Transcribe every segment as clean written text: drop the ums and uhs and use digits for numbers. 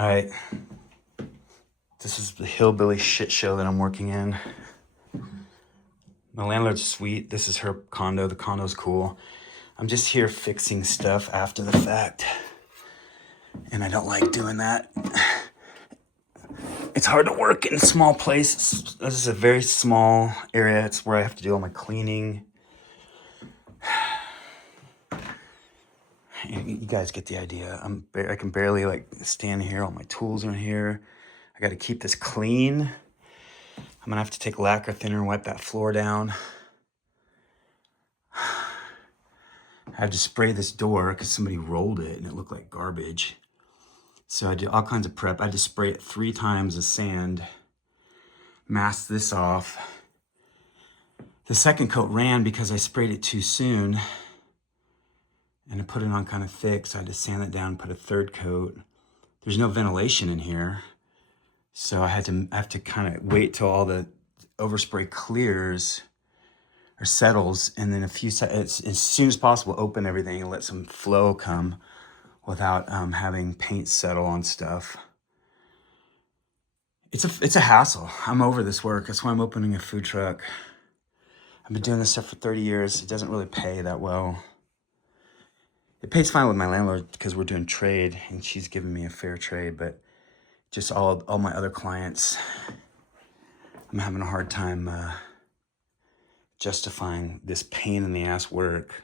All right, this is the hillbilly shit show that I'm working in. My landlord's sweet. This is her condo. The condo's cool. I'm just here fixing stuff after the fact. And I don't like doing that. It's hard to work in small places. This is a very small area. It's where I have to do all my cleaning. You guys get the idea. I can barely like stand here. All my tools are in here. I got to keep this clean. I'm gonna have to take lacquer thinner and wipe that floor down. I had to spray this door because somebody rolled it and it looked like garbage. So I did all kinds of prep. I had to spray it 3 times with sand, mask this off. The second coat ran because I sprayed it too soon and I put it on kind of thick, so I had to sand it down and put a third coat. There's no ventilation in here, so I have to kind of wait till all the overspray clears or settles, and then as soon as possible, open everything and let some flow come without having paint settle on stuff. It's a hassle. I'm over this work. That's why I'm opening a food truck. I've been doing this stuff for 30 years. It doesn't really pay that well. It pays fine with my landlord because we're doing trade and she's giving me a fair trade, but just all my other clients, I'm having a hard time justifying this pain in the ass work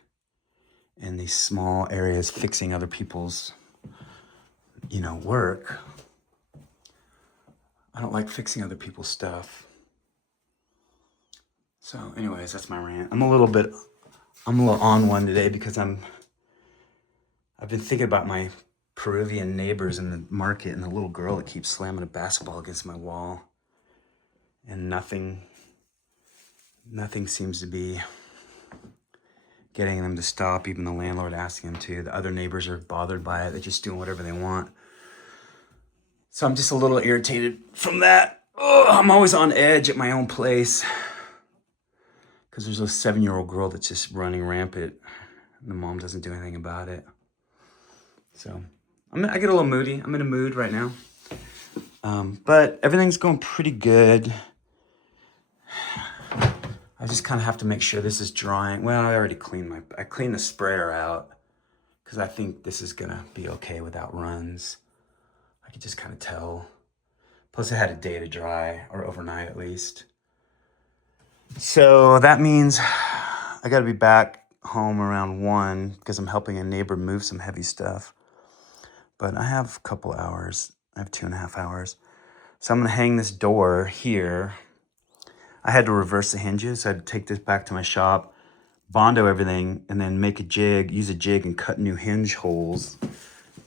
in these small areas, fixing other people's, work. I don't like fixing other people's stuff. So anyways, that's my rant. I'm a little on one today because I've been thinking about my Peruvian neighbors in the market and the little girl that keeps slamming a basketball against my wall. And nothing seems to be getting them to stop, even the landlord asking them to. The other neighbors are bothered by it. They're just doing whatever they want. So I'm just a little irritated from that. Oh, I'm always on edge at my own place because there's a 7-year-old girl that's just running rampant and the mom doesn't do anything about it. So I get a little moody. I'm in a mood right now. But everything's going pretty good. I just kind of have to make sure this is drying. Well, I already I cleaned the sprayer out because I think this is gonna be okay without runs. I could just kind of tell. Plus it had a day to dry, or overnight at least. So that means I gotta be back home around 1 because I'm helping a neighbor move some heavy stuff. But I have a couple hours. I have 2.5 hours. So I'm gonna hang this door here. I had to reverse the hinges. I had to take this back to my shop, Bondo everything, and then use a jig and cut new hinge holes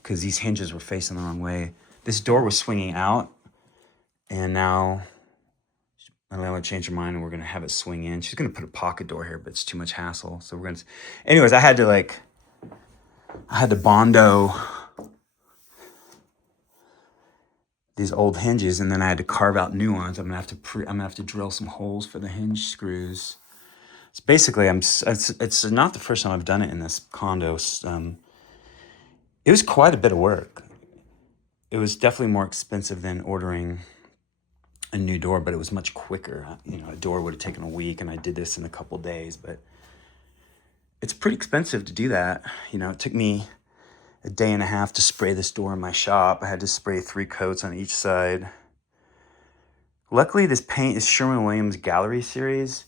because these hinges were facing the wrong way. This door was swinging out, and now my landlord changed her mind and we're gonna have it swing in. She's gonna put a pocket door here, but it's too much hassle. So anyways, I had to Bondo these old hinges, and then I had to carve out new ones. I'm gonna have to drill some holes for the hinge screws. It's basically, it's not the first time I've done it in this condo. It was quite a bit of work. It was definitely more expensive than ordering a new door, but it was much quicker. A door would have taken a week, and I did this in a couple days. But it's pretty expensive to do that. It took me a day and a half to spray this door in my shop. I had to spray 3 coats on each side. Luckily, this paint is Sherwin-Williams Gallery Series.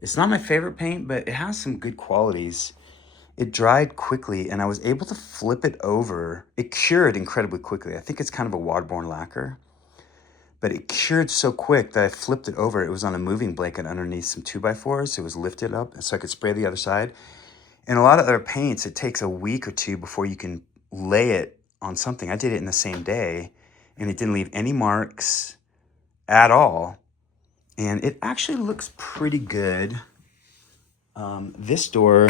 It's not my favorite paint, but it has some good qualities. It dried quickly, and I was able to flip it over. It cured incredibly quickly. I think it's kind of a waterborne lacquer, but it cured so quick that I flipped it over. It was on a moving blanket underneath some 2x4s. It was lifted up so I could spray the other side. And a lot of other paints, it takes a week or 2 before you can lay it on something. I did it in the same day, and it didn't leave any marks at all. And it actually looks pretty good. This door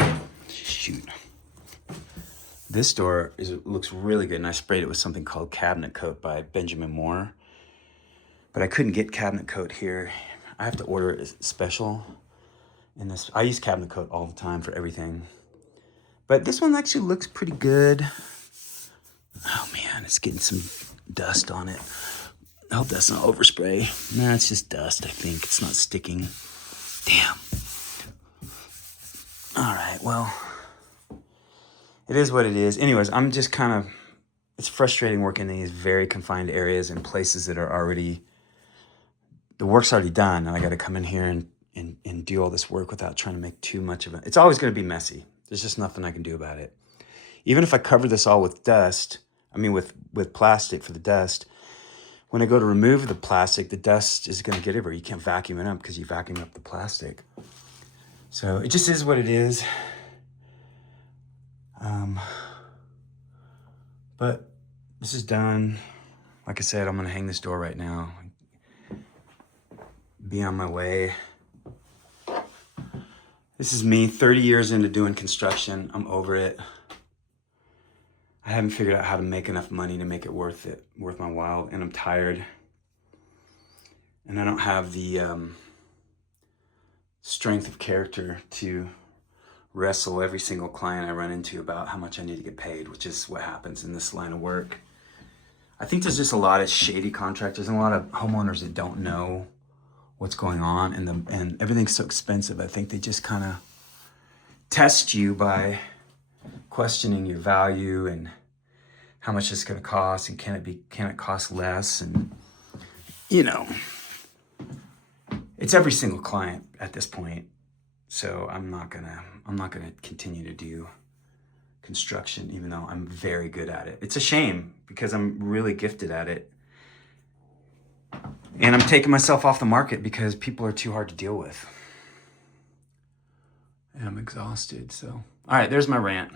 looks really good, and I sprayed it with something called Cabinet Coat by Benjamin Moore. But I couldn't get Cabinet Coat here. I have to order it special. I use Cabinet Coat all the time for everything. But this one actually looks pretty good. Oh man, it's getting some dust on it. I hope that's not overspray. Nah, it's just dust, I think. It's not sticking. Damn. All right, well, it is what it is. Anyways, I'm just kind of, it's frustrating working in these very confined areas and places that are already, the work's already done, and I got to come in here and do all this work without trying to make too much of it. It's always going to be messy. There's just nothing I can do about it. Even if I cover this all with dust, with plastic for the dust, when I go to remove the plastic, the dust is going to get everywhere. You can't vacuum it up because you vacuum up the plastic. So it just is what it is. But this is done. Like I said, I'm going to hang this door right now. Be on my way. This is me 30 years into doing construction. I'm over it. I haven't figured out how to make enough money to make it worth my while, and I'm tired. And I don't have the strength of character to wrestle every single client I run into about how much I need to get paid, which is what happens in this line of work. I think there's just a lot of shady contractors and a lot of homeowners that don't know what's going on, and everything's so expensive. I think they just kind of test you by questioning your value and how much it's going to cost, and can it cost less, and it's every single client at this point. So I'm not gonna continue to do construction, even though I'm very good at it. It's a shame because I'm really gifted at it. And I'm taking myself off the market because people are too hard to deal with. And I'm exhausted, so. All right, there's my rant.